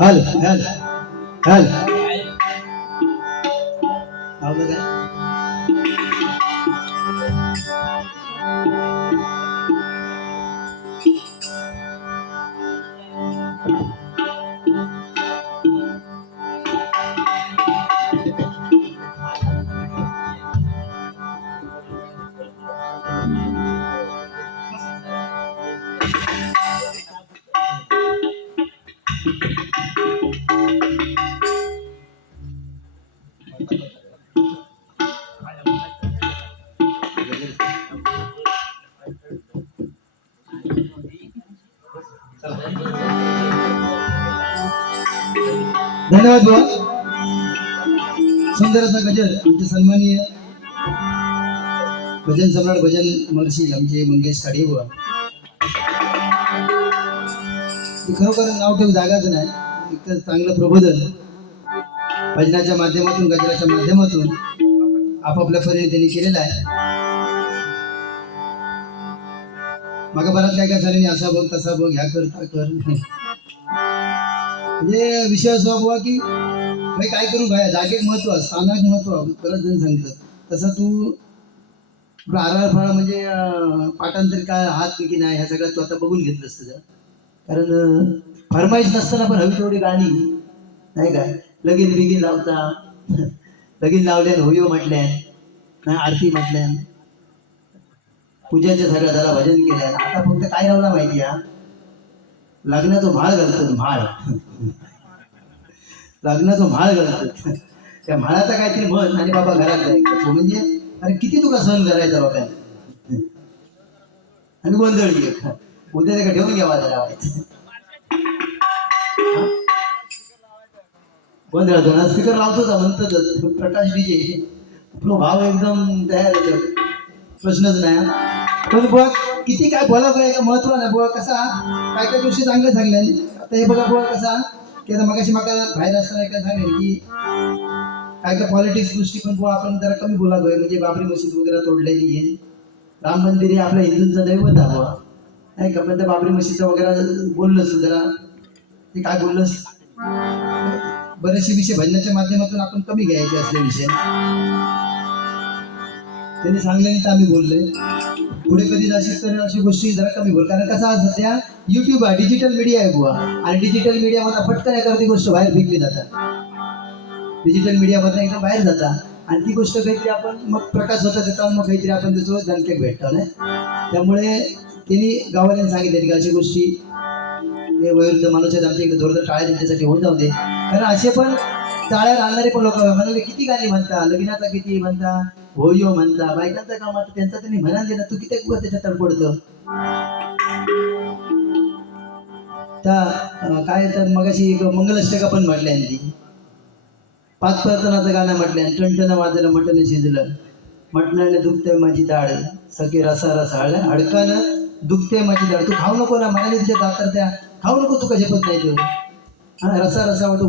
हल हल हल आवलं काय? धन्यवाद बुवा. सुंदर असा गजर आमचे सन्माननीय भजन सम्राट भजन महर्षी आमचे मंगेश खाडे बुवा. खरोखर नाव ठेवून जागाच नाही. इतकं चांगलं प्रबोधन भजनाच्या माध्यमातून गजराच्या माध्यमातून आपापल्या परीने त्यांनी केलेलं आहे. मागा बराच काय काय झालं असा बघ तसा बघ ह्या कर ता कर म्हणजे विषय असा बुवा की भाई काय करू भाया जागेत महत्व स्थानात महत्व परत जण सांगतात तसं तू आरार फळा म्हणजे पाठांतर काय हात की नाही ह्या सगळ्यात तू आता बघून घेतलंस तुझं. कारण फरमाईश नसताना पण हवी तेवढी गाणी नाही काय लगीन बिगीन लावता लगीन लावल्यान होयो म्हटल्या नाही आरती म्हटल्या पूजाच्या सगळ्या जरा भजन केल्या. आता फक्त काय लावला माहिती आहे लग्नाचं म्हाळ घालतो म्हाळ लग्नाचं म्हाळ घालतो त्या म्हाळाचा काहीतरी म्हण आणि बाबा घरात जायचं म्हणजे अरे किती तुका सहन करायचा बाबा आणि गोंधळ उद्या का ठेवून घ्यावा जरा गोंधळ दोन स्पीकर लावतोच म्हणतात प्रकाश डीजे आपला भाव एकदम तयार होतो प्रश्नच नाही. पण बुवा किती काय बोला काय का महत्व नाही बुवा कसा काय काय गोष्टी चांगल्या सांगल्या. आता हे बघा बुवा कसा की आता मगाशी माका बाहेर असताना काय सांगेल की काय काय पॉलिटिक्स गोष्टी पण बुवा आपण जरा कमी बोलातोय. म्हणजे बाबरी मशीद वगैरे तोडलेली आहे. राम मंदिर हे आपल्या हिंदूंचा दैवत आहे बुवा नाही का. पण त्या बाबरी मशीदचा वगैरे बोललंस जरा ते काय बोललंस बरेचसे विषय भजनाच्या माध्यमातून आपण कमी घ्यायचे असले विषय त्यांनी सांगल्याने तर आम्ही बोललोय. पुढे कधी जाशील तर अशी गोष्टी जरा कमी बोल. कारण कसा सध्या युट्यूब आहे डिजिटल मीडिया आहे बुवा आणि डिजिटल मीडियामध्ये पटकन एखादी गोष्ट बाहेर फेकली जातात. डिजिटल मीडियामधून एकदम बाहेर जातात आणि ती गोष्ट काहीतरी आपण मग प्रकाश होता देतात मग काहीतरी आपण त्याचं धनकेक भेटतो नाही. त्यामुळे त्यांनी गावाला सांगितलं की अशी गोष्टी ते वयोवृद्ध माणूस आहेत आमच्या इकडे जोरदार टाळ्या त्यांच्यासाठी होऊन जाऊ दे. कारण असे पण टाळ्या आणणारे पण लोक म्हणाले किती गाणी म्हणता लग्नाचा किती म्हणता होयो म्हणता बायकांचा काम आता त्यांचा त्यांनी म्हणाल ना तू किती त्याच्यात तडपडतो. काय तर मगाशी एक मंगलाष्टका पण म्हटल्या ती पाच प्रतनाचं गाणं म्हटलं टणटण वाजलं मटण शिजलं मटणाने दुखते माझी दाढ सखे रसा रसाळ हडकानं दुखते माझी दाढ. तू खाऊ नको ना म्हणाले तुझ्या दातर त्या खाऊ नको तू कशा पत नाही तू हा रसा रसा वाटू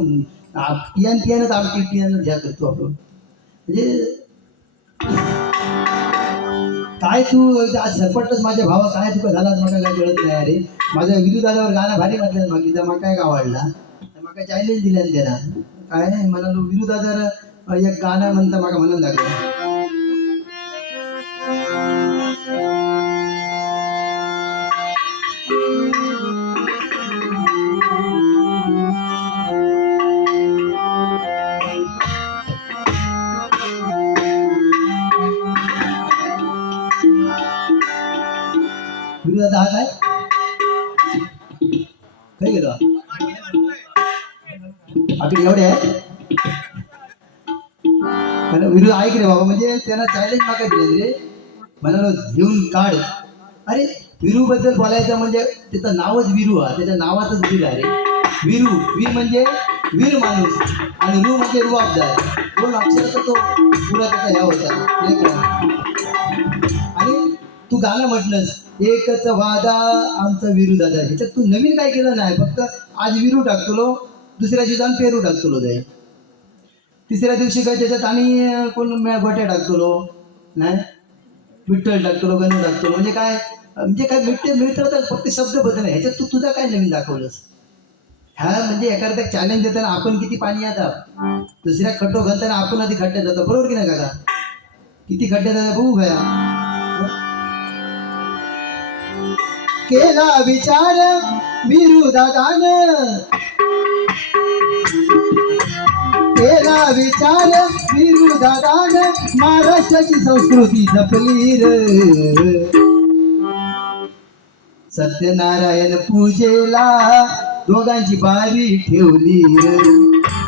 पियान पियानच आमटी पियान घ्या करतो आपण म्हणजे काय तू आज सरपटच माझ्या भावा काय तुका झालाच मला काय कळत नाही. अरे माझ्या विरू दादावर गाणं भारी म्हटलं मग तिथं मग काय आवडला मग चॅलेंज दिल्यान त्याला काय म्हणालो विरू दादार एक गाणं म्हणता मग म्हणून दाखव विरू दादा हा काय गेलो आपली एवढे आहे विरू ऐक रे बाबा म्हणजे त्यांना चॅलेंज मागत रे म्हणालो घेऊन काढ. अरे विरू बद्दल बोलायचं म्हणजे त्याचं नावच विरू आहे त्याच्या नावातच वीर आहे रे. विरू वीर म्हणजे वीर माणूस आणि रू म्हणजे रुबाबदार दोन अक्षराचा तो पुरा त्याचा ह्या होता. आणि तू गाणं म्हटलंस एकच वादा आमचा विरू दादा ह्याच्यात तू नवीन काय केलं नाही फक्त आज विरू टाकतो दुसऱ्या दिवशी जाऊन पेरू टाकतो जाईल तिसऱ्या दिवशी काय त्याच्यात आणि कोण गोट्या टाकतो नाही विठ्ठल टाकतो गणू टाकतो म्हणजे काय काय मिळतं तर फक्त शब्द बदल आहे ह्याच्यात तू तुझा काय नवीन दाखवलंस. ह्या म्हणजे एखाद्या चॅलेंज देताना आपण किती पाणी आता दुसऱ्या खड्डो घालताना आपण आधी खड्ड्यात जातो, बरोबर की नाही काका? किती खड्ड्यात जातात बघू भया. केला विचार वीरू दादानं, केला विचार वीरू दादानं, महाराष्ट्राची संस्कृती जपली र. सत्यनारायण पूजेला दोघांची बारी ठेवली र.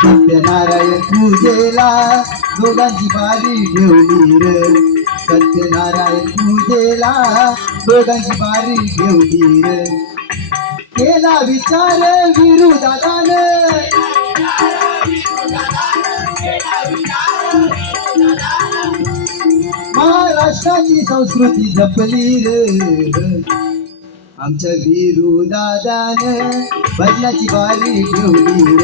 सत्यनारायण पूजेला दोघांची बारी ठेवली र. सत्यनारायण पूजेला दोघांची बारी ठेवली र. केला विचार वीरू दादानं, महाराष्ट्राची संस्कृती जपली र. आमच्या वीरू दादानं भजनाची बारी ठेवली र.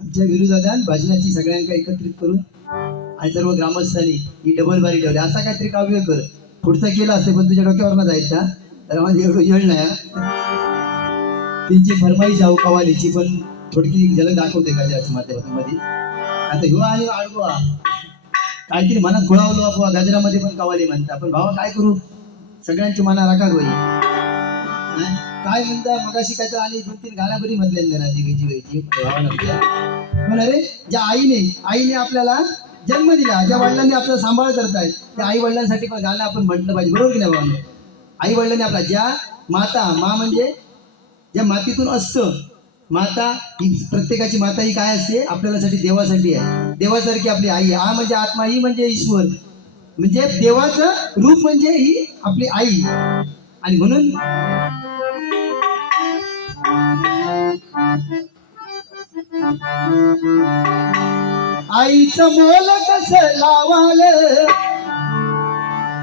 आमच्या वीरू दादान भजनाची सगळ्यांना एकत्रित करून आणि सर्व ग्रामस्थांनी ही डबल बारी ठेवली. असा काहीतरी काव्य कर, पुढचं केलं असते पण तुझ्या डोक्यावर न जायचा तर माझं एवढं येळ नाही. त्यांची भरपाई जाऊ कवालीची पण थोडकी झलक दाखवते गजराच्या माध्यमातून मध्ये. आता ह्यो आणि आडवा काहीतरी मनात घोळावलो आपण गजरामध्ये पण कवाली म्हणता, पण भावा काय करू, सगळ्यांची मना राखा होई. काय म्हणता मगाशी काय तर आणि 2-3 गाण्या बरी म्हटले ना दिघीची वेळची भावानं. पण अरे ज्या आईने आपल्याला जन्म दिला, ज्या वडिलांनी आपला सांभाळ करतायत त्या आई वडिलांसाठी पण गाणं आपण म्हटलं पाहिजे, बरोबर की नाही भावानं? आई वडिलांनी आपला ज्या मा म्हणजे ज्या मातीतून असतं, माता ही प्रत्येकाची माता ही काय असते आपल्यासाठी देवासाठी आहे. देवासारखी आपली आई. हा म्हणजे आत्मा, ही म्हणजे ईश्वर, म्हणजे देवाचं रूप म्हणजे ही आपली आई. आणि म्हणून आईचं मोल कसं लावाल,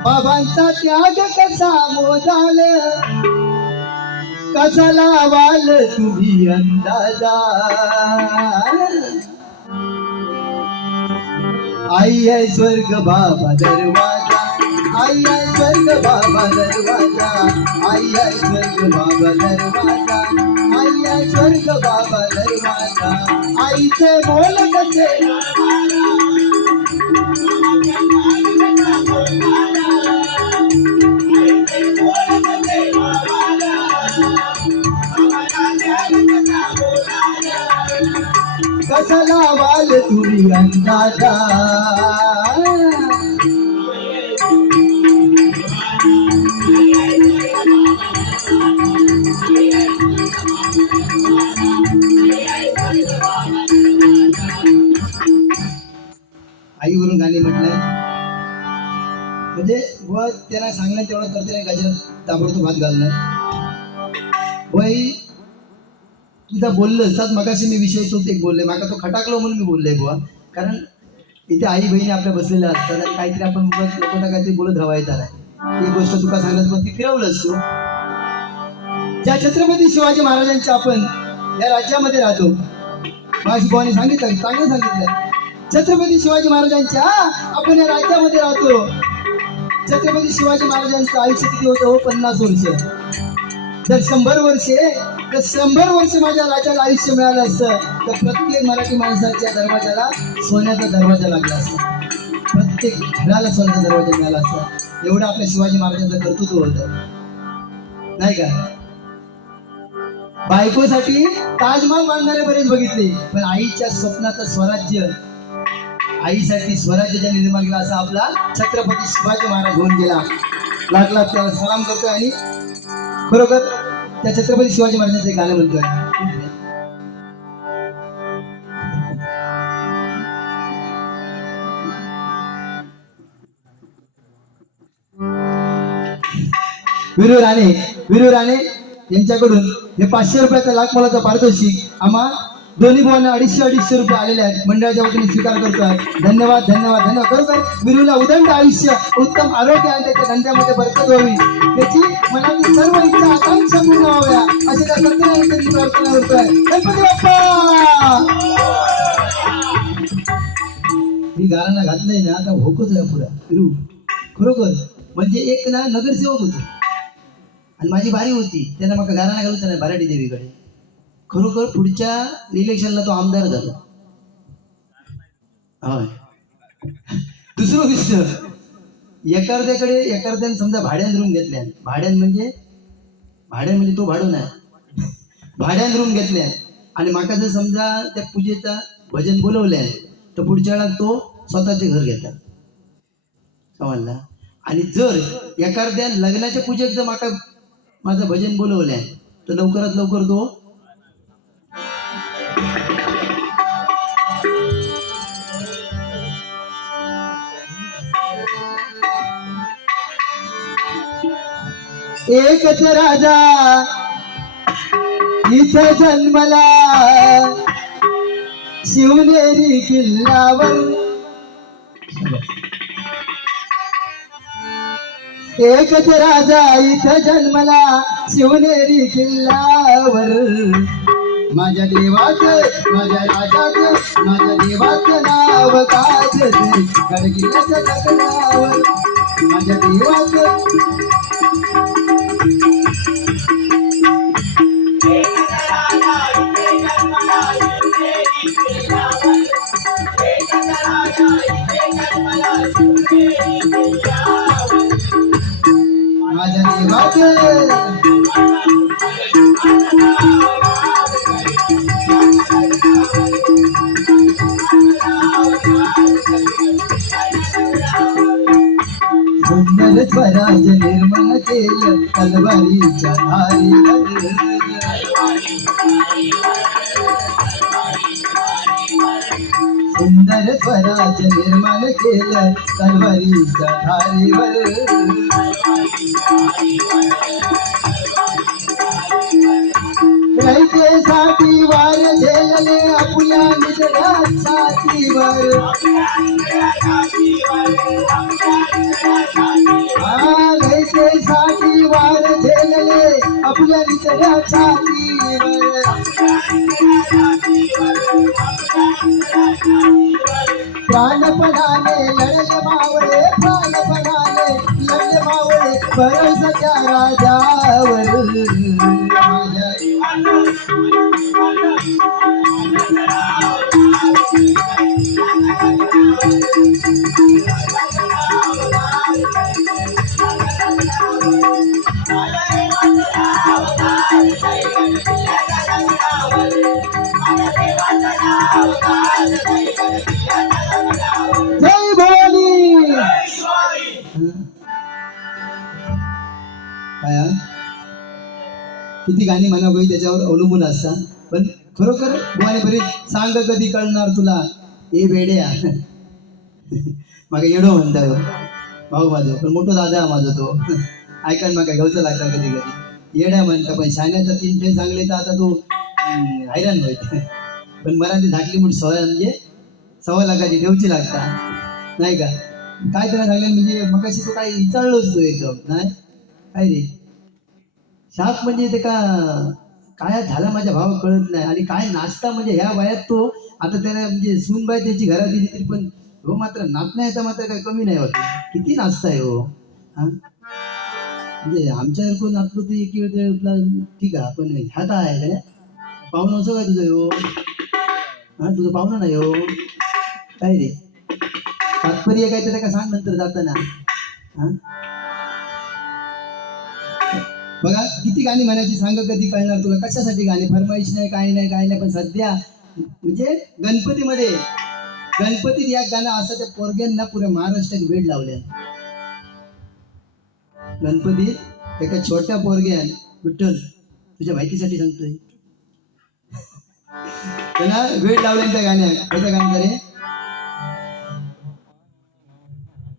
बाबांचा त्याग कसा मोजाल, कसा लावाल तुम्ही अंदाजा. आई आहे स्वर्ग बाबा दरवाजा, आई आहे स्वर्ग बाबा दरवाजा, आई आहे स्वर्ग बाबा दरवाजा, आई आहे स्वर्ग बाबा दरवाजा. आईचे बोल कसे कसा लावाल तुम्ही अंदाजा. आईवरून गाणी म्हटलंय म्हणजे व त्याला सांगणं तेवढं करते नाही, गजरात ताबडतोब भात घालणं. वय तुझा बोललं सात मगाशी मी विषय तोच एक बोलले, माका तो खटाकलो म्हणून मी बोललोय बुवा. कारण इथे आई बहिणी आपल्या बसलेल्या असतात आणि काहीतरी आपण लोकांना काहीतरी बोलत राहायचं नाही. ती गोष्ट तुका सांगत पण ती फिरवलंच तू. ज्या छत्रपती शिवाजी महाराजांच्या आपण या राज्यामध्ये राहतो, माझी भावाने सांगितलं, चांगलं सांगितलं. छत्रपती शिवाजी महाराजांच्या आपण या राज्यामध्ये राहतो. छत्रपती शिवाजी महाराजांचं आयुष्य किती होतं हो? 50 वर्ष. जर 100 वर्षे तर 100 वर्ष माझ्या राज्याला आयुष्य मिळालं असतं तर प्रत्येक मराठी माणसाच्या दरवाजाला सोन्याचा दरवाजा लागला असता, प्रत्येक घराला सोन्याचा दरवाजा मिळाला असता. एवढं आपल्या शिवाजी महाराजांचं कर्तृत्व होतं, नाही का? बायकोसाठी ताजमहल बांधणारे बरेच बघितले, पण आईच्या स्वप्नाचं स्वराज्य, आईसाठी स्वराज्य ज्यांनी निर्माण केला असा आपला छत्रपती शिवाजी महाराज होऊन गेला. लागला त्याला सलाम करतोय आणि खरोखर त्या छत्रपती शिवाजी महाराजांचं गाणं म्हणतोय. वीरू राणे यांच्याकडून हे 500 रुपयाचा लाख मोलाचा पारितोषिक आम्हा दोन्ही भावांना 250 रुपये आलेले आहेत. मंडळाच्या वतीने स्वीकार करतोय. धन्यवाद धन्यवाद धन्यवाद. खरोखर वीरूला उदंड आयुष्य, उत्तम आरोग्य आणि त्याच्या धंद्यामध्ये बरकत व्हावी, त्याची मनातील सर्व इच्छा आकांक्षा पूर्ण व्हाव्या अशी त्या सत्यनारायणाची प्रार्थना करतोय. गणपती बाप्पा. घातलंय ना आता होकच आहे पुरा फिरू खरोखर म्हणजे एक ना नगरसेवक होतो आणि माझी बारी होती त्यांना मग गाराणा घालूच नाही बाराटी देवीकडे खरोखर पुढच्या इलेक्शनला तो आमदार झाला होय दुसरं विषय एखाद्याने समजा भाड्यान रूम घेतल्या भाड्यान म्हणजे तो भाडून आहे भाड्यान रूम घेतल्या आणि माका जर समजा त्या पूजेचा भजन बोलवल्या तर पुढच्या वेळा तो स्वतःचे घर घेतात समजला आणि जर एखाद्या लग्नाच्या पूजेत जर माका माझं भजन बोलवलंय तर लवकरात लवकर तो एकच राजा इथं जन्मला शिवनेरी किल्ल्यावर एकच राजा इथं जन्मला शिवनेरी किल्ल्यावर माझ्या देवाचं माझ्या राजाचं माझ्या देवाचं नाव गाजते गडकिल्ल्याच्या दगडावर माझ्या देवाचं माझ्या देवाचं सुंदर स्वराज निर्माण केलं तलवारीच्या धारीवर सुंदर स्वराज निर्माण केलं तलवारीच्या धारीवर रयतेसाठी वार झेलले आपल्या निधड्या छातीवर रयतेसाठी वार झेलले आपल्या निधड्या छातीवर प्राणपणाने लढले मावळे प्राणपणाने लढले मावळे परसच्या राजावर माझ्या जय भवानी काय किती गाणी म्हणा बाई त्याच्यावर अवलंबून असतात पण खरोखर भवानी बरीच सांग कधी कळणार तुला हे वेड्या मग येडो म्हणताय भाऊ माझं पण मोठा दादा माझा तो ऐकायला मग घ्यायचं लागतं कधी कधी येड्या म्हणता पण शाण्याचा 3 ठे चांगले तर आता तो हैराण व्हायचं पण मराठी धाकली म्हणून म्हणजे 1.25 लाखाची ठेवची लागता नाही का काय त्याला सांगलं म्हणजे मगाशी तो काय विचारलोच तो एकदम नाही काय रे शाप म्हणजे ते का काय झाला माझ्या भावा कळत नाही आणि काय नाचता म्हणजे ह्या वयात तो आता त्याला म्हणजे सूनबाई त्याची घरात दिली तरी पण हो मात्र नाचण्याचा मात्र काय कमी नाही होत किती नाचताय हो हा म्हणजे आमच्यासारखं नाचलो तर एक वेळ ठीक आहे पण ह्या काय आहे का पाहुणं असं काय तुझं हो हा तुझं पाहुणं नाही हो काय रे तात्पर्य काय त्याला का सांग नंतर जाताना हा बघा किती गाणी म्हणायची सांग कधी कळणार तुला कशासाठी गाणी फरमाईश नाही काय नाही पण सध्या म्हणजे गणपतीत या गाणं असं त्या पोरग्यांना पुऱ्या महाराष्ट्रात वेळ लावल्या गणपतीत एका छोट्या पोरग्यान विठ्ठल तुझ्या माहितीसाठी सांगतोय त्याला वेळ लावल्या त्या गाण्यात कसं गाणं रे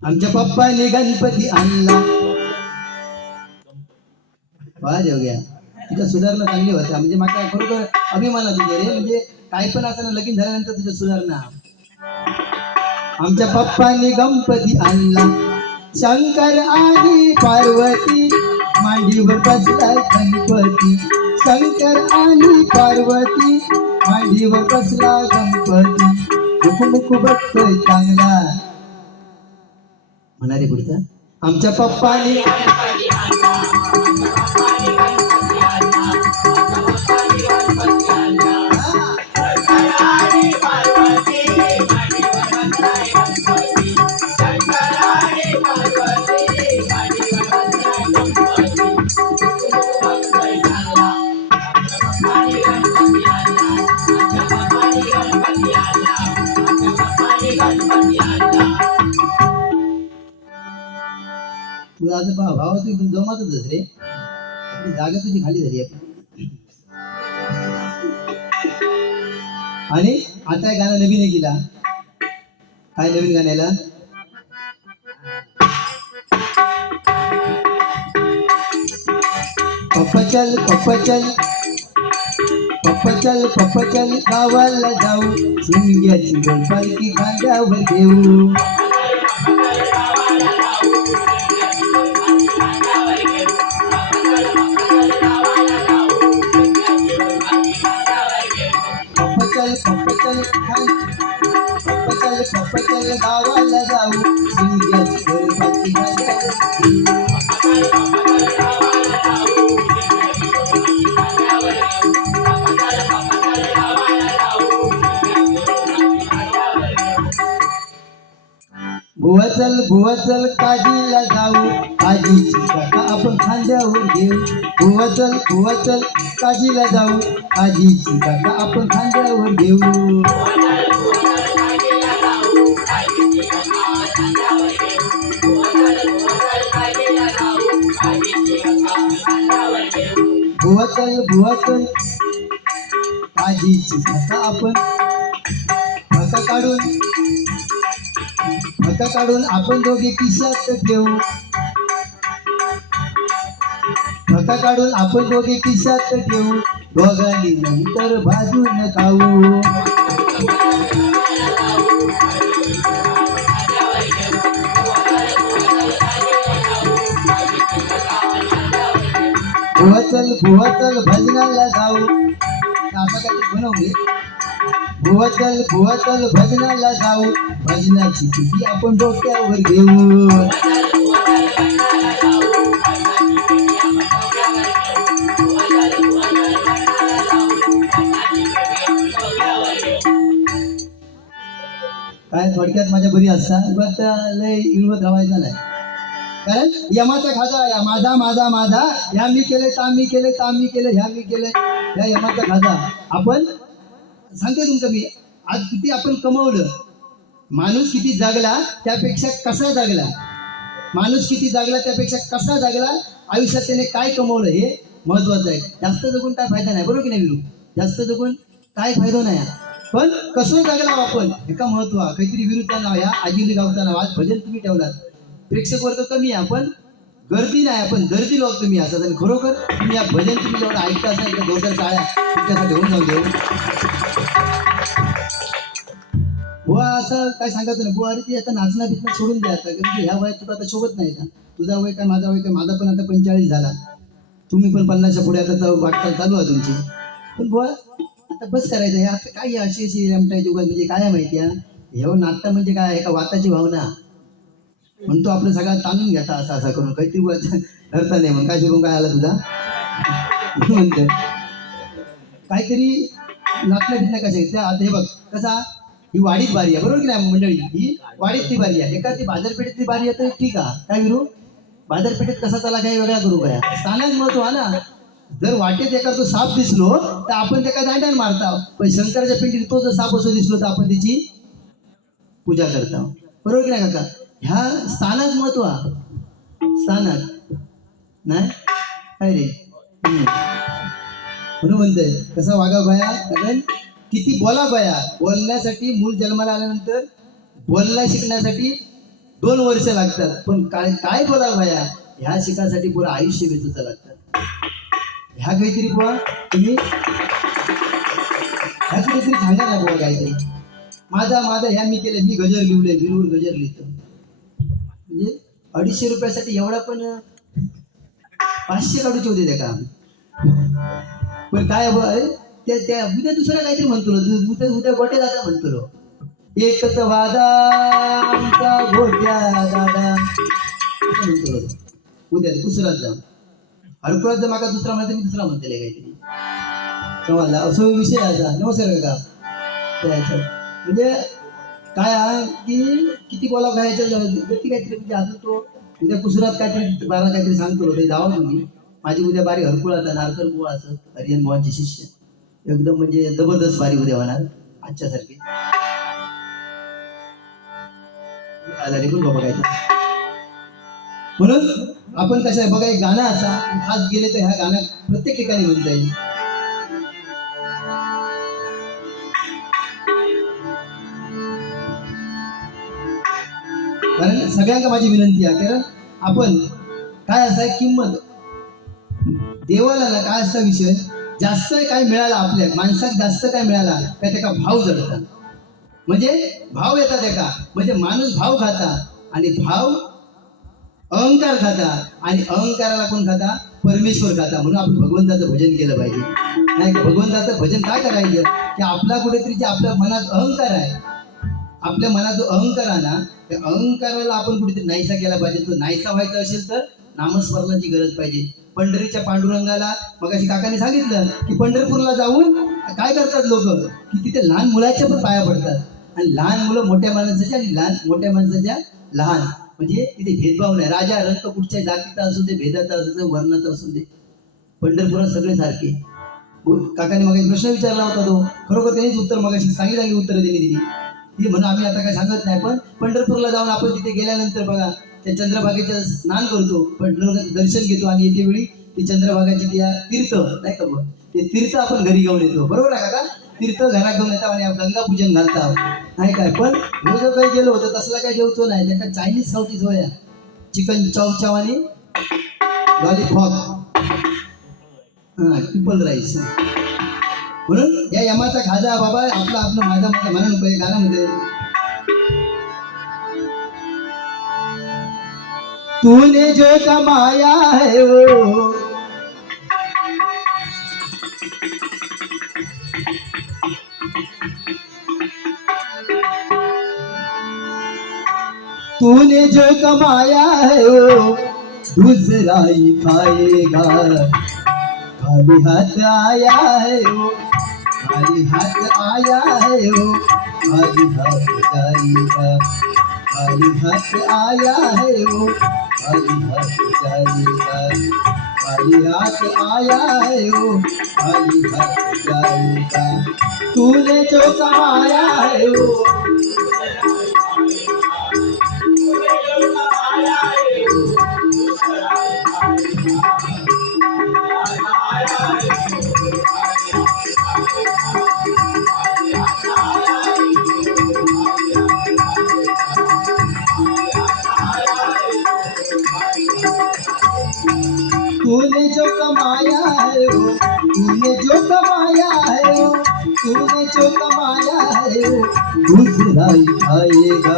आमच्या पप्पाने गणपती आणला वाह देव गया तुझ्या सुधारणा चांगली होत्या म्हणजे माझ्या खरोखर अभिमान तुझं रे म्हणजे काय पण असं लगीन झाल्यानंतर तुझ्या सुधारणा आमच्या पप्पांनी गणपती आणला शंकर आणि पार्वती मांडीवर बसला गणपती शंकर आणि पार्वती मांडीवर बसला गणपती मुख बघतोय चांगला म्हणा रे पुढचा. आमच्या पप्पानी तुझा आता भावा तू एकदम जमातच रे. आपली जागा तुझी खाली झाली आहे. आणि आता एक गाणं नवीन आहे केला. काय नवीन गाण्याला? पप्पा चल पप्पा चल पप्पा चल पप्पा चल गावाला जाऊ, शिंग्याची पालखी खांद्यावर घेऊ. पप्पा चल गावाला जाऊ, शिंग्याची पालखी खांद्यावर घेऊ. बुवा चल काजीला जाऊ, काजीची काका आपण खांद्यावर घेऊ. बुवा चल काजीला जाऊ, काजीची काका आपण खांद्यावर घेऊ. बुवा चल काजीची काका आपण फका काढून आपण दोघे खिशात ठेवू. फका काढून आपण दोघे खिशात ठेवू, दोघांनी नंतर भाजून खाऊ. बुवा चल भजनाला जाऊ. आता काय बनवले. बुवा चल भजनाला जाऊ, भजनाची चिठी आपण डोक्यावर घेऊ. काय थोडक्यात माझ्या बरी असता बट लय इळवत राहायचा नाही. कारण यमाचा खाजा या माझा माझा माझा, ह्या मी केले तामी केले तामी केले ह्या मी केले, ह्या यमाचा खाजा. आपण सांगते तुमचं मी आज किती आपण कमवलं, माणूस किती जगला त्यापेक्षा कसा जगला, माणूस किती जगला त्यापेक्षा कसा जगला, आयुष्यात त्याने काय कमवलं हे महत्वाचं आहे. जास्त जगून काय फायदा नाही, बरोबर की नाही विरू? जास्त जगून काय फायदा नाही, पण कसं जगला आपण एका महत्व. काहीतरी विरूचं नाव, या आजिवली गावचं नाव, आज भजन तुम्ही ठेवलात, प्रेक्षक वर्ग कमी आहे आपण गर्दी नाही, आपण गर्दी लोक तुम्ही असतात. आणि खरोखर तुम्ही या भजन तुम्ही जेवढं ऐकता असाल तर दोन टाळ्या तुमच्यासाठी होऊन जाऊ देऊ. बुवा असं काय सांगायचं ना, बुवा अरे ती आता नाचणं बिचणं सोडून द्या आता, कारण ह्या वयात तुला आता शोभत नाही का. तुझा वय काय माझा वय काय, माझा पण आता 45 झाला, तुम्ही पण 50च्या पुढे आता वाटचाल चालू आहे तुमची. पण बुवा आता बस करायचं हे आता काय अशी अशी रमटायची उगाच म्हणजे काय माहिती आहे. हे नाटतं म्हणजे काय एका वाताची भावना म्हणतो आपलं सगळं ताणून घेता असं असं करून काहीतरी धरता नाही म्हणून काय शिकून काय आला तुझा म्हणते काहीतरी नाटलं बिटलं कशा त्या. आता हे बघ कसा ही वाडीत बारी आहे, बरोबर की नाही मंडळी, ही वाडीतली बारी आहे. एका ती बाजारपेठेतली बारी आहे तर ठीक आहे, काय विरू बाजारपेठेत कसा त्याला काही वेगळा करू काय, स्थानच महत्व आहे ना. जर वाटेत एका तो साप दिसलो तर आपण त्याला दांड्यान मारता, पण शंकराच्या पिंडीत तो जर साप असं दिसलो तर आपण त्याची पूजा करता, बरोबर की नाही काका. ह्या स्थानात महत्व, स्थानात नाही काय रे. म्हणून म्हणतंय कसा वागा बया, कारण किती बोला बया. बोलण्यासाठी मूल जन्माला आल्यानंतर बोलणं शिकण्यासाठी 2 वर्ष लागतात, पण काय काय बोला बया ह्या शिकायसाठी पुरं आयुष्य वेचूचं लागतं. ह्या काहीतरी बुवा तुम्ही ह्या काहीतरी सांगा ना बुवा काहीतरी. माझा माझा ह्या मी केलं, मी गजर लिवले, विरूवर गजर लिहितो म्हणजे 250 रुपयासाठी एवढा पण 500 काढूचे होते त्या का. पण काय अरे त्या उद्या दुसरं काहीतरी म्हणतो, उद्या गोटे दादा म्हणतो, एकच वादा आमचा घोट्या दादा असं म्हणतो होता. उद्या दुसराच जा हरकुळात जर माका दुसरा म्हणते मी दुसरा म्हणते काहीतरी समजला असं विषय असा नमस्कार का त्याच्यात म्हणजे काय आहे की किती बोला खायचं गती काहीतरी म्हणजे अजून तो उद्या कुसरात काहीतरी बारा काहीतरी सांगतो ते जावा तुम्ही माझी उद्या बारी हरकुळात नारकर बुवा असं हरियन बुवांचे शिष्य एकदम म्हणजे जबरदस्त बारी उद्या होणार आजच्या सारखी आजारी पण बाबा काय म्हणून आपण कसं आहे बघा एक गाणं असा खास गेले तर ह्या गाणं प्रत्येक ठिकाणी म्हणता येईल. कारण सगळ्यांना माझी विनंती आहे कारण आपण काय असं किंमत देवाला ना काय असा विषय जास्त काय मिळाला आपल्या माणसाक जास्त काय मिळाला काय त्याका भाव जडतात म्हणजे भाव येतात एका म्हणजे माणूस भाव खाता आणि भाव अहंकार खाता आणि अहंकाराला कोण खाता परमेश्वर खाता म्हणून आपण भगवंताचं भजन केलं पाहिजे नाही का भगवंताचं भजन काय करायचं की आपला कुठेतरी जे आपल्या मनात अहंकार आहे आपल्या मनात जो अहंकार आहे ना त्या अहंकाराला आपण कुठेतरी नाहीसा केला पाहिजे तो नाहीसा व्हायचा असेल तर नामस्मरणाची गरज पाहिजे. पंढरीच्या पांडुरंगाला मग अशी काकाने सांगितलं की पंढरपूरला जाऊन काय करतात लोक की तिथे लहान मुलाच्या पण पाया पडतात आणि लहान मुलं मोठ्या माणसाच्या आणि लहान मोठ्या माणसाच्या लहान म्हणजे तिथे भेदभाव नाही राजा रंग कुठच्या जातीचा असू दे भेदाचा असू दे वर्णाचा असू दे पंढरपुरात सगळे सारखे. काकाने मग एक प्रश्न विचारला होता तो खरोखर त्यांनीच उत्तर मग चांगली उत्तरं दिली ती म्हणून आम्ही आता काय सांगत नाही पण पंढरपूरला जाऊन आपण तिथे गेल्यानंतर बघा त्या चंद्रभागेचं स्नान करतो पंढरपूरचं दर्शन घेतो आणि येते वेळी ती चंद्रभागाची त्या तीर्थ नाही का मग ते तीर्थ आपण घरी घेऊन येतो बरोबर आहे का तीर्थ घरात घेऊन येतात आणि गंगा पूजन घालतात नाही काय पण मी जो काही गेलो होतो तसला काही जेवतो नाही त्याचा चायनीज खाऊची सोय आहे चिकन चाव आणि लॉलीपॉप ट्रिपल राईस म्हणून या यमाचा खाजा बाबा आपला आपलं माझा माझा म्हणा नको गाण्यामध्ये तूने जो कमाया है वो तूने जो कमाया है वो दूसरा ही खाएगा खाली हाथ आया है वो खाली हाथ आया है वो खाली हाथ जाएगा खाली हाथ आया है वो खाली हाथ जाएगा खाली हाथ आया है वो खाली हाथ जाएगा तूने जो कमाया है वो तूने जो कमाया है वो तूने जो कमाया है वो तूने जो कमाया है वो दूसरा ही खाएगा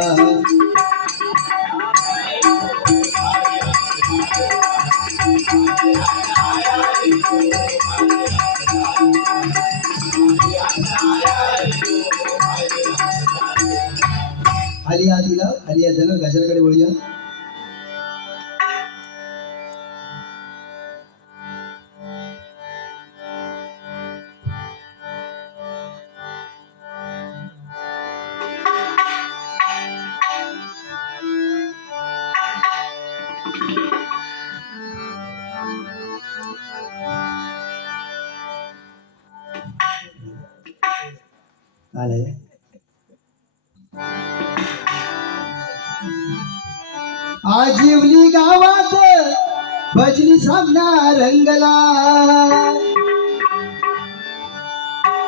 खाली हात दिला खाली हात झाला गजराकडे वळूया आलंय आजिवली गावात भजनी सामना रंगला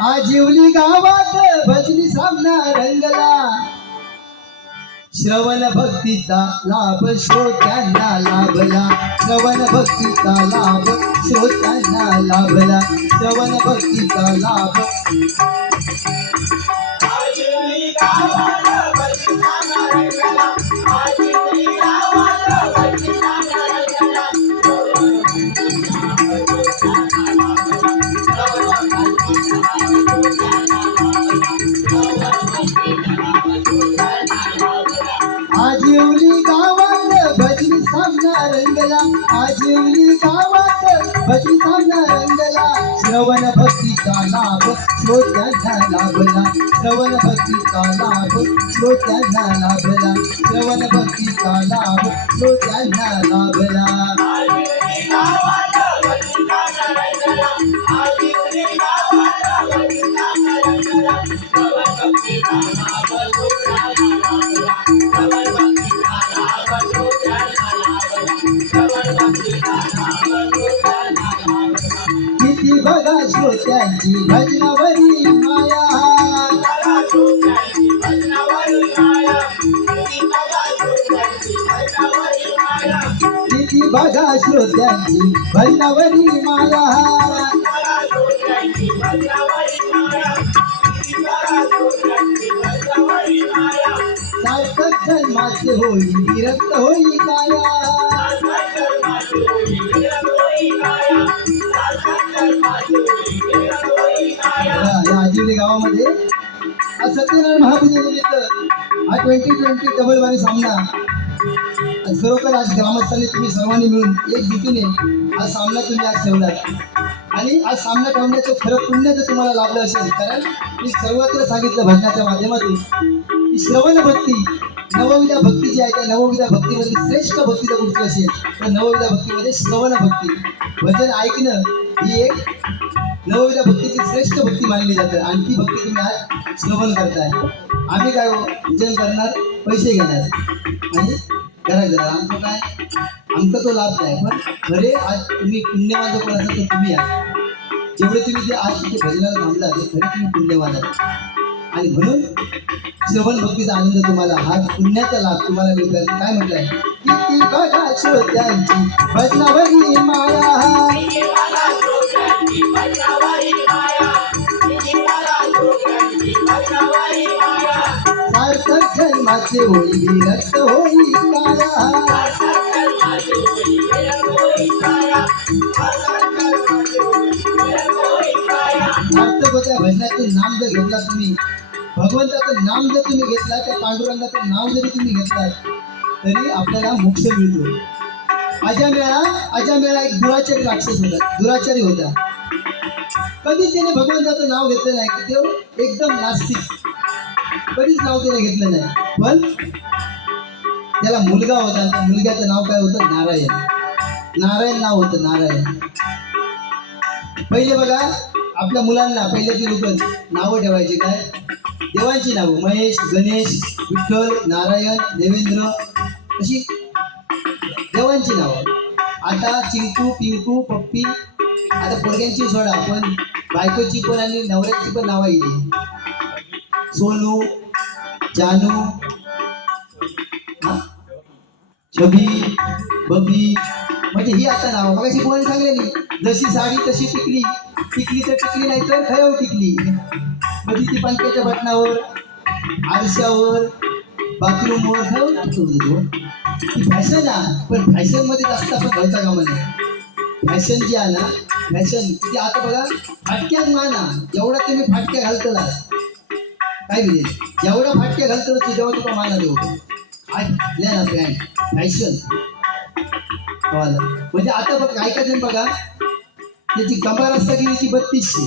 आजिवली गावात भजनी सामना रंगला श्रवण भक्तीचा लाभ श्रोत्यांना लाभला श्रवण भक्तीचा लाभ श्रोत्यांना लाभला श्रवण भक्तीचा लाभ रंगला आजिवली गावात भजी सामना रंगला श्रवण भक्तीचा लाभ श्रोत्यांना लाभला श्रवण भक्तीचा लाभ श्रोत्यांना लाभला श्रवण भक्तीचा लाभ श्रोत्यांना लाभला किती बघा श्रोत्यांची भजनावरी माया किती बघा श्रोत्यांची भजनावरी माया सार्थक जन्माचे होई विरक्त होई काया या आजिवली गावामध्ये आज सत्यनारायण महापूजा निमित्त हा 2020 डबल बारी सामना खरोखर आज ग्रामस्थांनी तुम्ही सर्वांनी मिळून एक जुटीने हा सामना तुम्ही आज ठेवलात आणि आज सामना ठेवण्याचं खरं पुण्य जर तुम्हाला लाभलं असेल कारण मी सर्वत्र सांगितलं भजनाच्या माध्यमातून की श्रवण भक्ती नवविधा भक्ती जी आहे त्या नवविधा भक्तीमध्ये श्रेष्ठ भक्ती जर कुठची असेल तर नवविधा भक्तीमध्ये श्रवण भक्ती भजन ऐकणं ही एक नवविधा भक्तीची श्रेष्ठ भक्ती मानली जाते आणि ती भक्ती तुम्ही आज श्रवण करताय आम्ही काय भजन करणार पैसे घेणार आणि घरात जाणार आमचं काय आमचा तो लाभ नाही पण खरे आज तुम्ही पुण्यवान जर कोण असेल तर तुम्ही आहात जेवढे तुम्ही जे आज तिथे भजनाला थांबला ते खरे तुम्ही पुण्यवान आहात आणि म्हणून श्रवण भक्तीचा आनंद तुम्हाला हा पुण्याचा लाभ तुम्हाला मिळतो काय म्हटलंय किती बघा श्रोत्यांची भजनावरी माया सार्थक जन्माचे होई विरक्त होई काया सार्थक होत्या भजनाचं नाम जर घेतला तुम्ही भगवंताचं नाम जर तुम्ही घेतला त्या पांडुरंगाचं नाव जरी तुम्ही घेतलात तरी आपल्याला मोक्ष मिळतो अजामेळा एक दुराचारी राक्षस होता दुराचारी होता कधीच त्याने भगवंताचं नाव घेतलं नाही की तो एकदम नास्तिक कधीच नाव त्याने घेतलं नाही पण त्याला मुलगा होता त्या मुलग्याचं नाव काय होतं नारायण नाव होतं नारायण पहिले बघा आपल्या मुलांना पहिले ते लोक नावं ठेवायचे काय देवांची नावं महेश गणेश विठ्ठल नारायण देवेंद्र अशी देवांची नावं आता चिंकू पिंकू पप्पी आता पोरग्यांची सोडा पण बायकोची पण आणि नवऱ्याची पण नावं येईल सोनू जानू छबी बबी म्हणजे ही आता नावं मग अशी कोणी सांगलेली जशी साडी तशी टिकली टिकली तर टिकली नाही तर खरं टिकली म्हणजे ती पंख्याच्या बटनावर आरशावर बाथरूमवर खरं टिकवतो ती फॅशन आहे पण फॅशनमध्ये जास्त आपण घालता कामा नाही फॅशन जी आहे ना फॅशन ती आता बघा फाटक्यात माना जेवढा तुम्ही फाटक्या घालतला काय मिळेल जेवढा फाटक्या घालतो तेव्हा तुला माना देऊ काय ना पॅन्ट फॅशन म्हणजे आता बघ काय काय बघा त्याची कंबार असता की त्याची 3200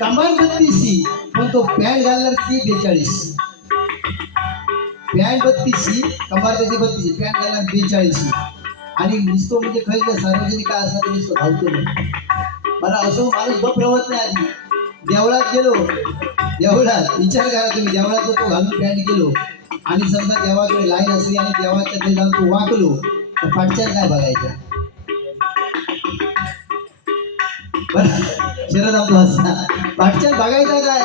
कंबार 3200 पण तो पॅन्ट घालणार ती 42 पॅन्ट 3200 कंबार त्याची 3200 पॅन्ट घालणार 42 आणि नुसतो म्हणजे खरं सार्वजनिक काय असणार तर नुसतं घालतो मला असं माणूस बप्रवत नाही आधी देवळात गेलो देवळात विचार करा तुम्ही देवळात तो घालून पॅन्ट गेलो आणि समजा देवाकडे लाईन असली आणि देवाच्या ते जाऊन तो वाकलो तर फाटच्यात काय बघायचं शरद आपला असता पाठच्यात बघायचा काय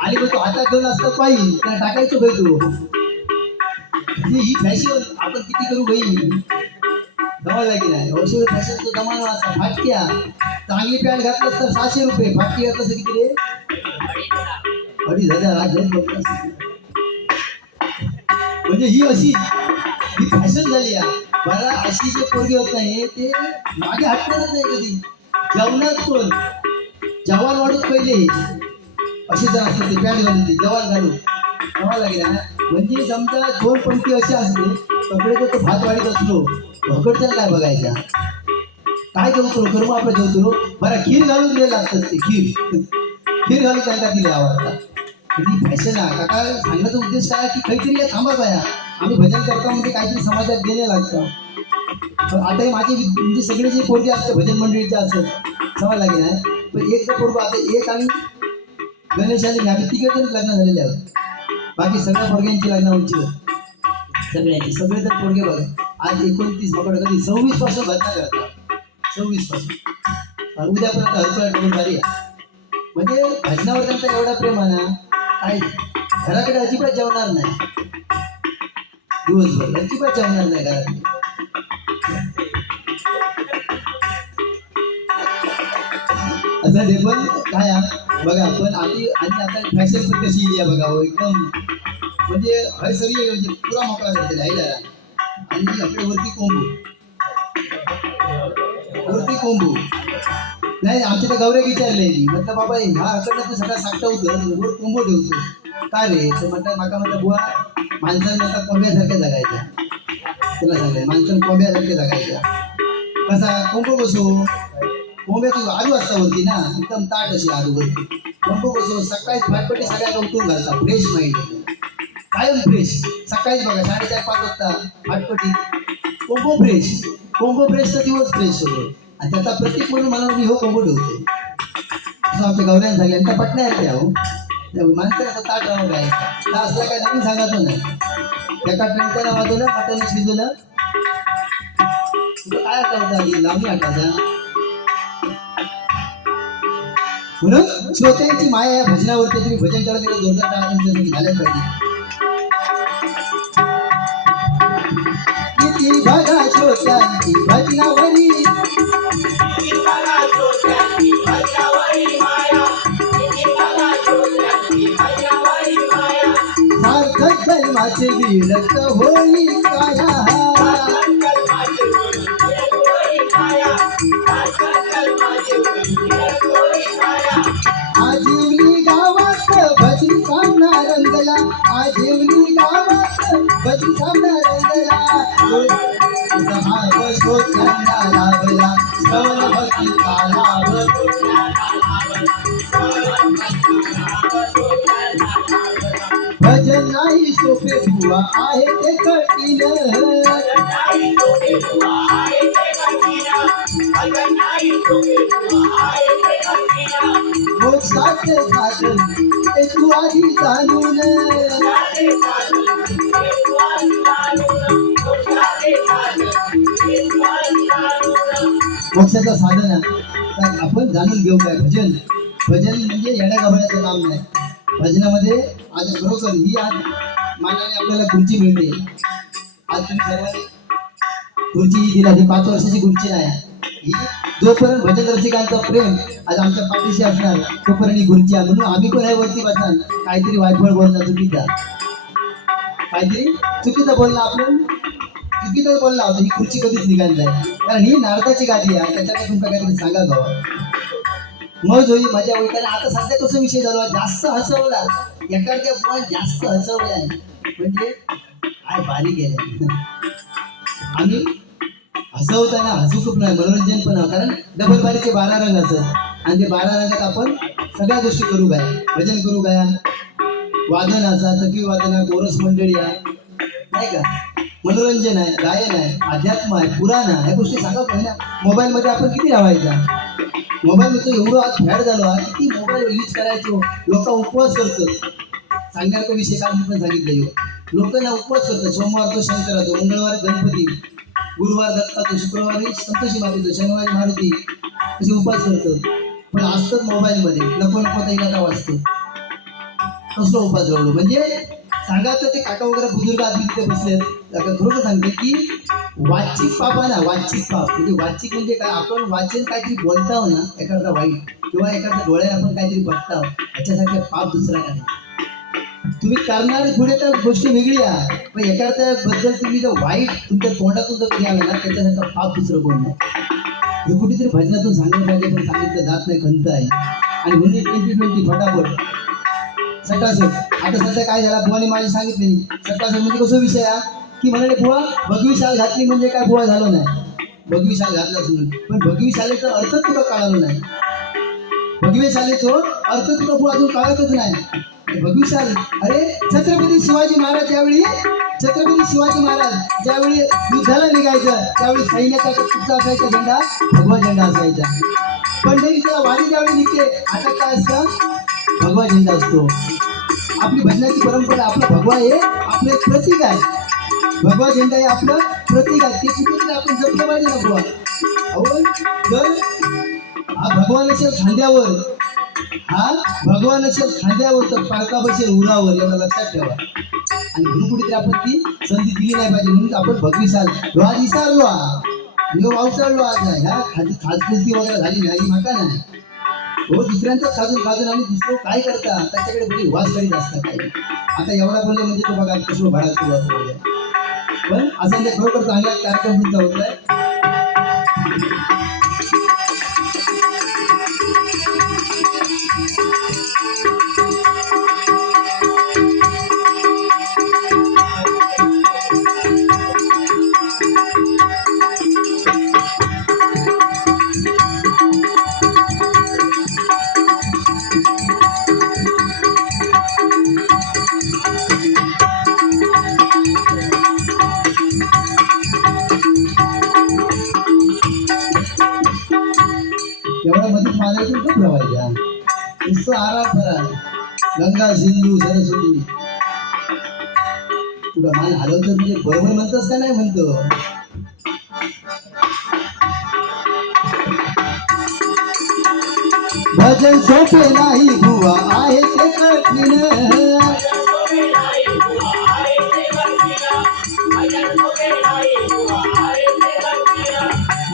आणि मग तो हातात घेऊन असतं पाहिजे त्याला टाकायचं भाई तू ही फॅशन आपण किती करू भाई जमायला की नाही औषध फॅशन तो जमाना असा फाटक्या चांगली पॅन्ट घातलं तर 600 रुपये फाटकी घातलं असं किती रे 2500 आज घेऊन बघत म्हणजे ही अशी ही फॅशन झाली आहे मला अशी जे पोरगी होत नाही ते मागे हटणारच नाही कधी जेवणात पण जवान वाढून पहिले असे जर असते ते पॅन्ट घालून ती जवान घालू जवान लागेल ना म्हणजे समजा 2 पंक्ती अशी असते कपडे जर तो भात वाढीत असलो भकडच्या काय बघायच्या काय जेवतो कर्म आपलं जेवतो बरं खीर घालून दिले लागतात ते खीर घालून त्यांना दिले आवडतात ही फॅशन आहे काका सांगण्याचा उद्देश काय की काहीतरी थांबा काय आम्ही भजन करता म्हणजे काहीतरी समाजात गेले लागतं आता हे माझे म्हणजे सगळे जे पोरगे असते भजन मंडळीचे असत समज लागेल नाही पण एक तर पोरगो आता एक आणि गणेश आले आम्ही तिघे जण लग्न झालेले आहोत बाकी सगळ्या पोरग्यांची लग्न उंची सगळ्यांची सगळे तर पोरगे बघा आज 29 पकड कधी 26 पासून भजना करतात 26 पासून उद्या पण आता हरकुळा टोल भारी म्हणजे भजनावर त्यांचा एवढा प्रेम आहे ना काय घराकडे अजिबात जेवणार नाही दिवसभर अजिबात जेवणार नाही घराकडे असं ते पण काय बघा पण आधी आणि आता फॅशन पण कशी येईल बघा एकदम म्हणजे हय सगळी म्हणजे पुरा मोकळा करते आहे जरा आणि आपल्या वरती कोंबू नाही आमच्या त्या गौऱ्या विचारले मी म्हटलं बाबा ह्या आकडनं तू सगळा साखटा होतं वर कोंबो ठेवतो का रे तर म्हटलं माका म्हटलं बुवा माणसांना आता कोंब्यासारख्या जगायच्या त्याला सांगले माणसांना कोंब्यासारख्या जगायच्या कसा कोंबो बसो कोंब्या तू आलू असता वरती ना एकदम ताट अशी आलू वरती कोंबो बसो सकाळी फाटपट्टी सगळ्या गवतून घालता फ्रेश माइंड कायम फ्रेश सकाळीच बघा 4:30-5 वाजता फाटपट्टी कोंबो फ्रेश तर दिवस फ्रेश होतो आणि त्याचा प्रतीक म्हणून मला मी हो कोंबो ठेवतो असं आमच्या गौऱ्याने सांगले आणि त्या पटण्या आहेत त्या हो त्या माणसाला ताट राहून काय त्या असला काय नवीन सांगायचं नाही एका ट्रेनचं वाजवलं मटण शिजवलं तुला काय आठवतं लावणी आठवता म्हणून श्रोत्यांची माया या भजनावरती तुम्ही भजन करत जोरदार टाळा तुमच्यासाठी झाल्याच पाहिजे किती बघा श्रोत्यांची भजनावरी सार्थक जन्माचे विरक्त होई काया आजीवली गावात भजन सामना रंगला आजीवली गावात भजन सामना रंगला श्रोत्यांना लाभला श्रवण भक्तीचा लाभ भजन नाही सोपे बुवा आहे ते कठीण मोक्षाचे साधन ते तू आधी जाणून मोक्षाचं साधन आहे आपण जाणून घेऊ काय भजन म्हणजे येड्या गाभऱ्याचं काम नाही भजनामध्ये आज खरोखर ही आज मानाने आपल्याला खुर्ची मिळते आज तुम्ही सर्वांनी खुर्ची दिला ही 5 वर्षाची खुर्ची नाही ही जोपर्यंत भजन रसिकांचा प्रेम आज आमच्या पाठीशी असणार तोपर्यंत ही खुर्ची आहे म्हणून आम्ही पण वरती बसणार काहीतरी वायफळ बोलला चुकीचा बोलला आपण चुकीचं बोलला होता ही खुर्ची कधीच निघाली नाही कारण ही नारदाची गादी आहे त्याच्याकडे तुमचा काहीतरी सांगा गावा मज होई मजा होई कारण आता सध्या कसं विषय झाला जास्त हसवला एखाद्या पण जास्त हसवले आहे म्हणजे काय बारीक गेले आम्ही हसवताना हसू खूप नाही मनोरंजन पण कारण डबल बारीचे 12 रंग असत आणि ते 12 रंगात आपण सगळ्या गोष्टी करू काय भजन करू काय वादन असा तकी वादन कोरस मंडळी आहे नाही का मनोरंजन आहे गायन आहे अध्यात्म आहे पुराण आहे ह्या गोष्टी सांगत नाही ना मोबाईलमध्ये आपण किती राहायचा मोबाईलमध्ये एवढं आज फॅड झालो आहे किती मोबाईल यूज करायचो लोक उपवास करतात सांगण्याचा विषय काल मी पण सांगितलं लोकांना उपवास करतात सोमवार तो शंकराचो मंगळवार गणपती गुरुवार दत्ताचो शुक्रवारी संतोषी मातेचो शनिवारी मारुती असे उपवास करतात पण असतात मोबाईलमध्ये नको तैनाता वाचतो कसलो उपवास जवळ म्हणजे सांगायचं ते काका वगैरे बुजुर्ग आदमी तिथे बसलेत खरोखर सांगते की वाचिक पाप आहे ना वाचिक पाप म्हणजे वाचिक म्हणजे काय आपण वाचन काहीतरी बोलताव ना एखादा वाईट किंवा एखाद्या डोळ्यात आपण काहीतरी बघताव याच्यासारखे पाप दुसरा काय तुम्ही करणारी पुढे तर गोष्टी वेगळी आहे पण एखाद्याबद्दल तुम्ही जर वाईट तुमच्या तोंडातून जर आलं ना त्याच्यासारखं पाप दुसरं कोण नाही हे कुठेतरी भजनातून सांगितलं पाहिजे पण सांगितलं जात नाही खंत आहे आणि म्हणून 2020 फटाफट सटासट आता सध्या काय झाला बुवाने माझी सांगितले सटासट म्हणजे कसं विषय आहे की म्हणाले बुवा भगवी शाल घातली म्हणजे काय बुवा झालं नाही, भगवी शाल घातलाच म्हणून. पण भगवी शालेचा अर्थ तुला कळाला नाही, भगवी शालेचा अर्थ तुला बुवा अजून कळतच नाही. भगवी शाल, अरे छत्रपती शिवाजी महाराज ज्यावेळी ज्यावेळी युद्धाला निघायचं त्यावेळी सैन्याचा कुठचा असायचा झेंडा, भगवा झेंडा असायचा. पंढरीच्या वारी ज्यावेळी निघते आता काय असतं, भगवा झेंडा असतो. आपली भजनाची परंपरा, आपला भगवा हे आपलं एक प्रतीक आहे, भगवा झेंडा हे आपलं प्रतीक आहे. ते कुठेतरी आपण जपलं पाहिजे ना बुवा. अहो जर हा भगवान असेल खांद्यावर, हा भगवान असेल खांद्यावर तर पाळका बसेल उरावर, एवढं लक्षात ठेवा. आणि म्हणून कुठेतरी आपण ती संधी दिली नाही पाहिजे. म्हणून आपण भगवी शाल आज विसरलो, आणि वावचाळलो आज ह्या खाजखुसती वगैरे झाली नाही माका नाही. हो दुसऱ्यांचा खाजून आणि दुसरं काय करता त्याच्याकडे बरी वास करीत असतात काही. आता एवढा बोलले म्हणजे तो बघा कसं भाडा तुला. पण असं म्हणजे खरोखर चांगला कार्यक्रम तुमचा होत आहे. एवढा मध्ये पाण्यातून खूप रवायच्या नुसतं आराम करा. गंगा सिंधू सरस्वती तुला मान हलवतं म्हणजे बरोबर म्हणतोस का नाही म्हणतो. भजन सोपे नाही बुवा आहे ते कठीण,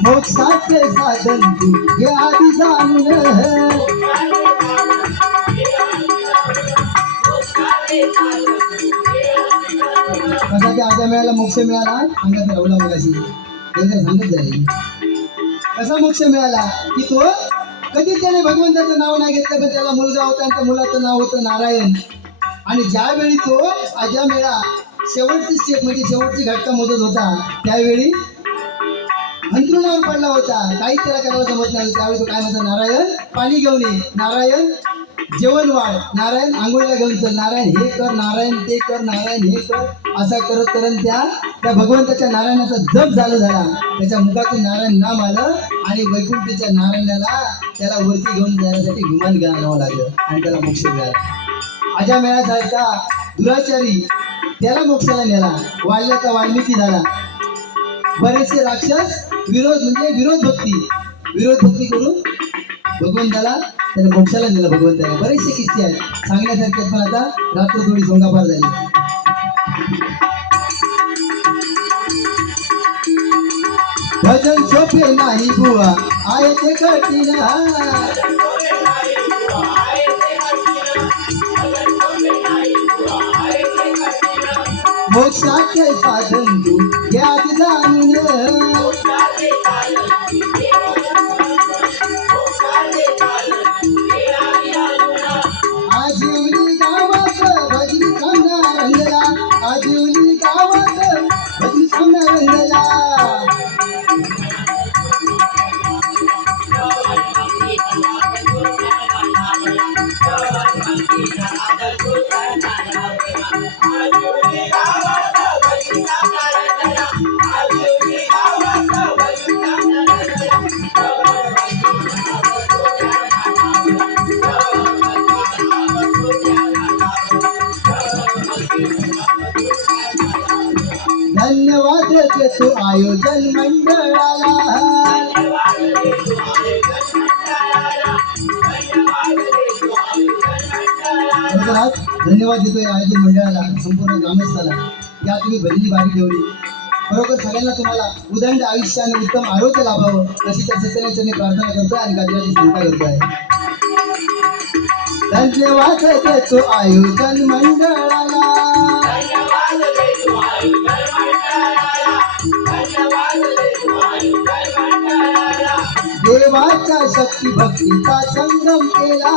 मोक्षाचे साधन तू हे आधी जाणून. कसा त्या आजा मिळाला मोक्ष मिळाला सांगत राहुला मगाशी त्यांच्या सांगत जाईल कसा मोक्ष मिळाला की तो कधीच त्याने भगवंताचं नाव नाही घेतलं, पण त्याला मुलगा होता आणि त्या मुलाचं नाव होतं नारायण. आणि ज्यावेळी तो आजा मेळा शेवटची स्टेप म्हणजे शेवटची घटका मोजत होता त्यावेळी अंथरुणावर पडला होता, काहीच त्याला करायला जमत नाही. त्यावेळी तो काय म्हणतो, नारायण पाणी घेऊन ये, नारायण जेवण वाढ, नारायण आंघोळीला घेऊन चल, नारायण हे कर, नारायण ते कर, नारायण हे कर. असा करत करत त्या भगवंताच्या नारायणाचा जप झाला. त्याच्या मुखातून नारायण नाम आलं आणि वैकुंठीच्या नारायणाला त्याला वरती घेऊन जाण्यासाठी विमान घ्यावं लागलं आणि त्याला मोक्ष मिळाला. आजा मेळासारखा दुराचारी त्याला मोक्षाला नेला, वाल्याचा वाल्मिकी झाला. बरेचसे राक्षस विरोध भक्ती करून भगवंताला त्याला मोक्षाला नेलं. भगवंताला बरेचसे किस्से आहेत सांगण्यासारखे, पण आता रात्र थोडी सोंगापार झाली. भजन सोपे नाही बुवा आहे ते कठीण, मोक्षाचे साधन तू घ्या जाणून. आजिवली गावात भजनी सामना रंगला, आजिवली गावात भजनी सामना रंगला. धन्यवाद देतो आयोजन मंडळाला, धन्यवाद देतोय आयोजन मंडळाला, संपूर्ण ग्रामस्थाला. या तुम्ही भजनी बारी ठेवली. बरोबर सगळ्यांना तुम्हाला उदंड आयुष्य आणि उत्तम आरोग्य लाभावं अशी त्या सत्याने प्रार्थना करतोय आणि गाजराची चिंता करतोय. धन्यवाद देतो आयोजन मंडळाला, देवाच्या शक्ती भक्तीचा संगम केला,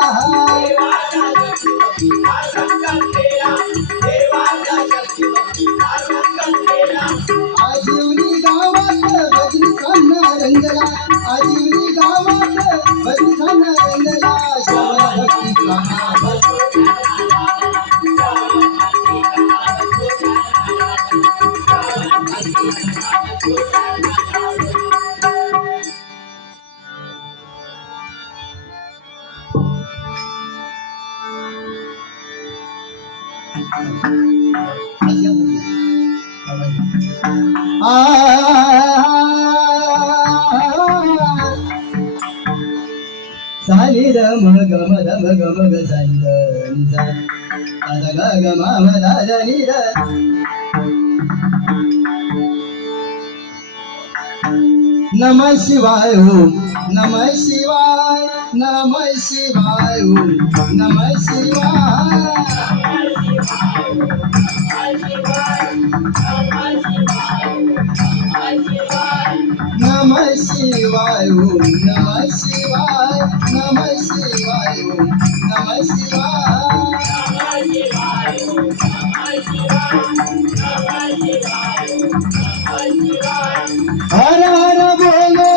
सानी द म ग म द म ग म ग सानी द नि द द ग ग म म द द नि द नमः शिवाय ओम नमः शिवाय नमः शिवाय ओम नमः शिवाय नमः शिवाय ओम नमः शिवाय नमः शिवाय ओम नमः शिवाय हर हर बोलो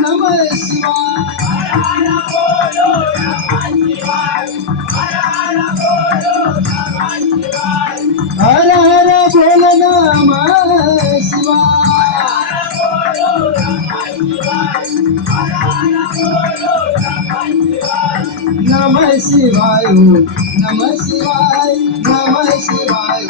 नमः शिवाय हर हर बोलो नमः शिवाय नमः शिवाय ओम नमः शिवाय नमः शिवाय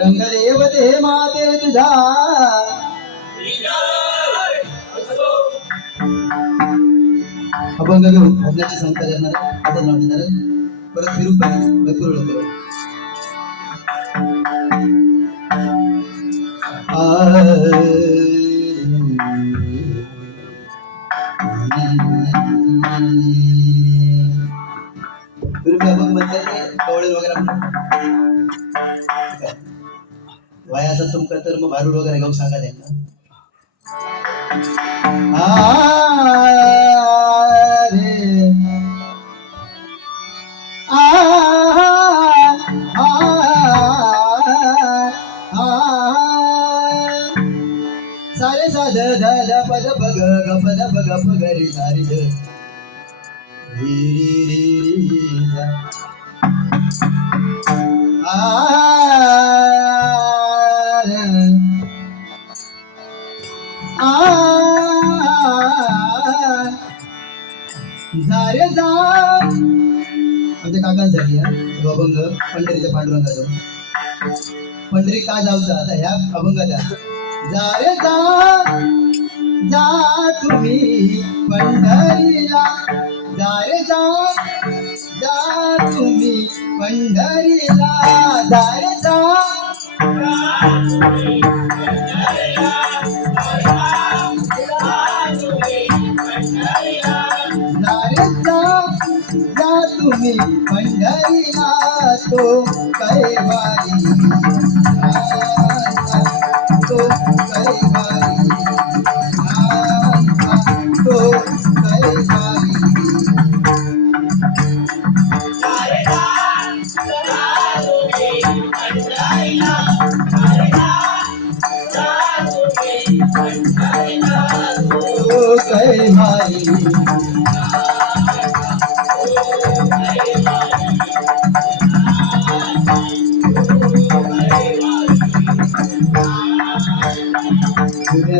रंगदेव दे माते तुझा अभंग घेऊन भजनाची संगता करणार भजन लावून देणार परत फिरू भरपूर लोक फिरू अभंग म्हणतात कवळे वगैरे वयाचा तुमका तर मग भारूड वगैरे घेऊन सांगा त्यांना सारे साध ध ध पद पग ग पद पग पग रे सारे ध रे रे रे रे झारे जा आमच्या काकांसाठी अभंग पंढरीच्या पांडुरंगाचा पंढरी का जाऊचा आता ह्या अभंगाचा जारे जा तुम्ही पंढरीला जारे जा तुम्ही पंढरीला जारे जा तुम्ही पंढरीला तो कैवारी तो कैवारी तो कैवारी तो कैवारी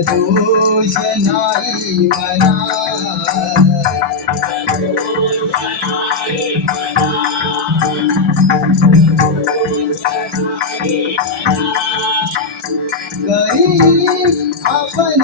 दोष नाही मना गरीब आपण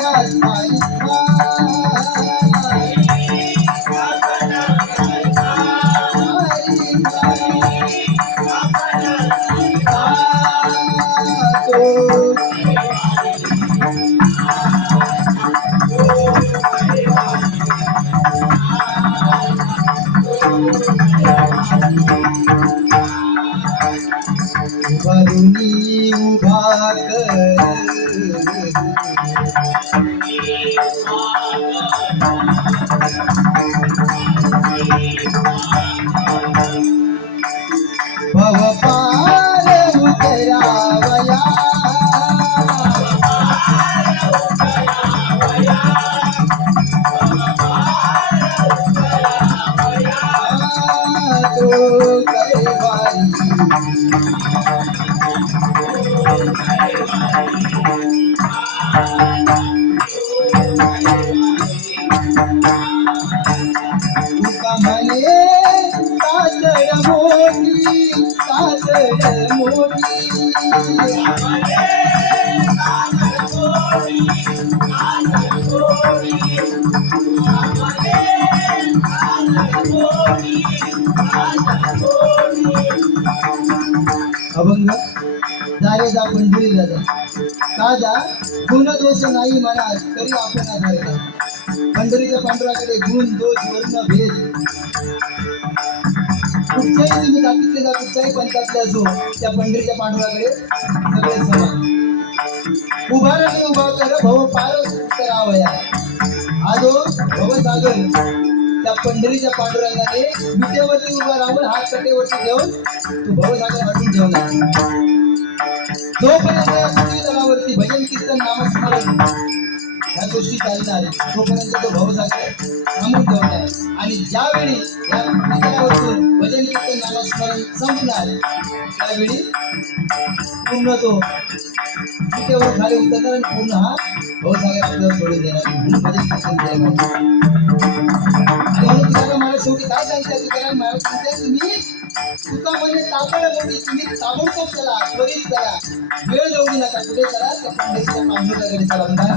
वरुणी उभा भव पार उतरावया तो कैवारी तुका म्हणे कातड मोठी कातड मोठी अभंग जारे जा पंढरीला जा का जा गुण दोष नाही मनात तरी आपण आधारला पंढरीच्या पांडुराकडे गुण दोष वर्ण भेद कुठच्याही तुम्ही जातीतले जा कुठच्याही पंथातले असो त्या पंढरीच्या पांडुराकडे सगळे समान उभा राहणे उभा कर भव पार करावया हा जो भवसागर त्या पंढरीच्या पांडुरंगाने विटेवरती उभा राहून हात कटेवरती घेऊन तो भवसागर वाटून ठेवला जोपर्यंत या पृथ्वीतलावरती भजन कीर्तन नामस्मरण या गोष्टी चालणार तोपर्यंत तो भवसागर थांबून ठेवणार आणि ज्यावेळी या पृथ्वीतलावरतून भजन कीर्तन नामस्मरण संपणार त्यावेळी पूर्ण तो विटेवर खाली उतरणार आणि पूर्ण हा भवसागर आपल्याला सोडून देणार म्हणून भजन कीर्तन केलं आणि म्हणून तुझ्या मला शेवटी काय सांगताय तुकाराम महाराज सांगताय तुम्ही तुका म्हणजे ताबड मोठी तुम्ही ताबडतोब चला त्वरित चला वेळ जाऊ नका पुढे चला त्या पंढरीच्या पांडुरंगाकडे चला काय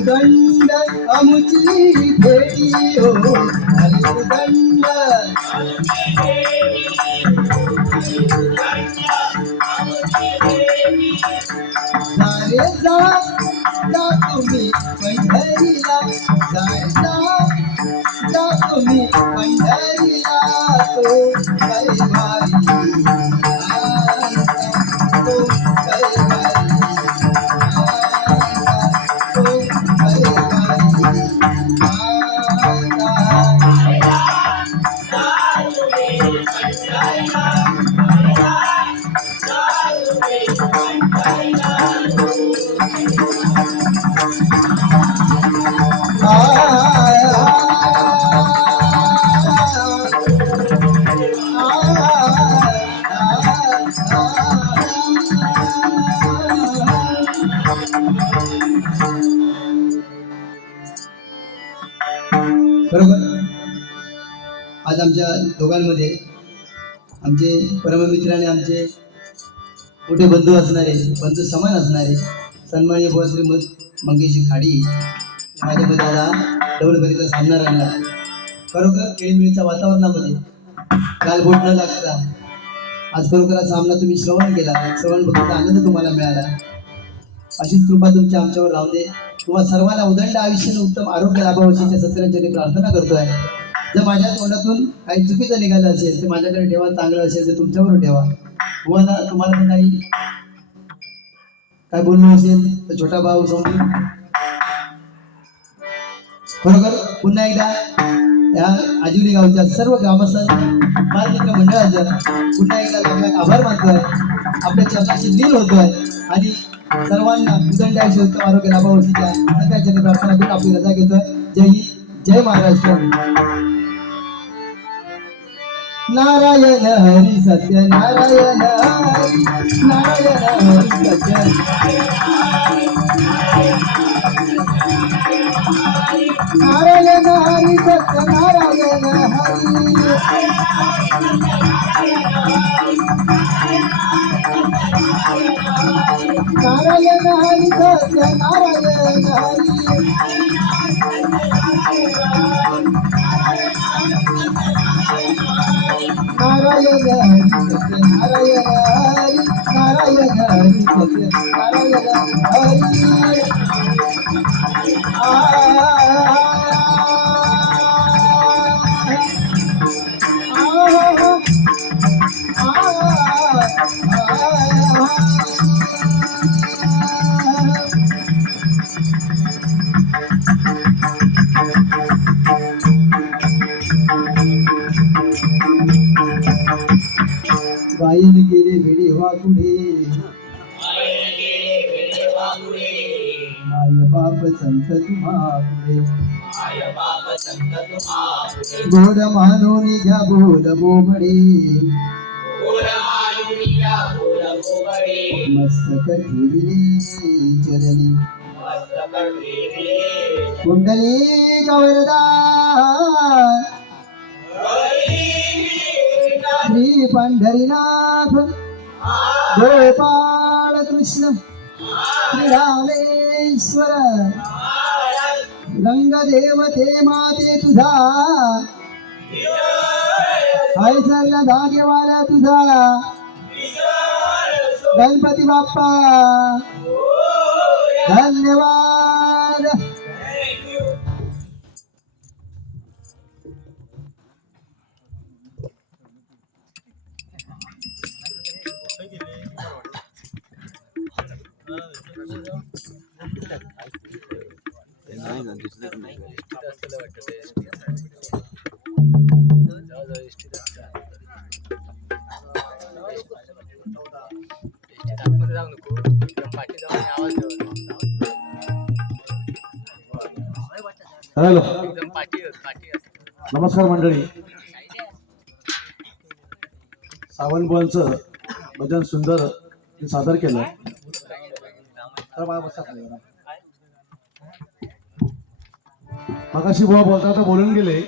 दंड अमुची भेटी हो दंड सारे जा तुम्ही पंढरीला जा तुम्ही पंढरीला तो बरोबर. आज आमच्या दोघांमध्ये आमचे परममित्र आणि आमचे मोठे बंधू असणारे, बंधू समान असणारे सन्माननीय बुवा श्री मंगेशी खाडी माझ्यामध्ये दादा डबलबरीचा सामना रंगला. खरोखर खेळीमेळीच्या वातावरणामध्ये काल बोट न लागता आज खरोखर हा सामना तुम्ही श्रवण केला. श्रवण बघितला आनंद तुम्हाला मिळाला. अशीच कृपा तुमच्या आमच्यावर राहू दे. तुम्हा सर्वांना उदंड आयुष्याने उत्तम आरोग्य लाभावशीच्या सत्यांच्या प्रार्थना करतोय. जर माझ्या तोंडातून काही चुकीचं निघालं असेल तर माझ्याकडे ठेवा, चांगलं असेल तर तुमच्यावर ठेवा. तुम्हाला तर काही काय बोललो असेल तर छोटा भाऊ समजून. खरोखर पुन्हा एकदा या आजिवली गावच्या सर्व ग्रामस्थांना बालमित्र मंडळाचं पुन्हा एकदा लाख आभार मानतोय. आपल्या चरणाशी लीन होतोय आणि सर्वांना उदंड आयुष्य उत्तम आरोग्य लाभावशीच्या सत्याच्या प्रार्थना करून आपली रजा घेतोय. जय हिंद, जय महाराष्ट्र. नारायण हरी सत्य नारायण हरी, नारायण हरी सत्य नारायण हरी सत्य नारायण हरी, नारायण हरी सत्य नारायण हरी, नारायण हरी सत्य नारायण हरी, नारायण हरी सत्य नारायण हरी. गायन केले भिडे वाकुडे, माय बाप संत तुम्हापुढे, गोड मानून घ्या बोल बोबडे, मस्तक ठेविले चरणी, कुंडली गवरदा श्री पंढरीनाथ गोपाळ कृष्ण श्री रामेश्वर रंगदेवते माते तुझा, हैसरला धागेवाला तुझा गणपती बाप्पा धन्यवाद. हॅलो, नमस्कार मंडळी. सावंतबुवांचं भजन सुंदर सादर केलं. मगाशी बुवा बोलता बोलून गेले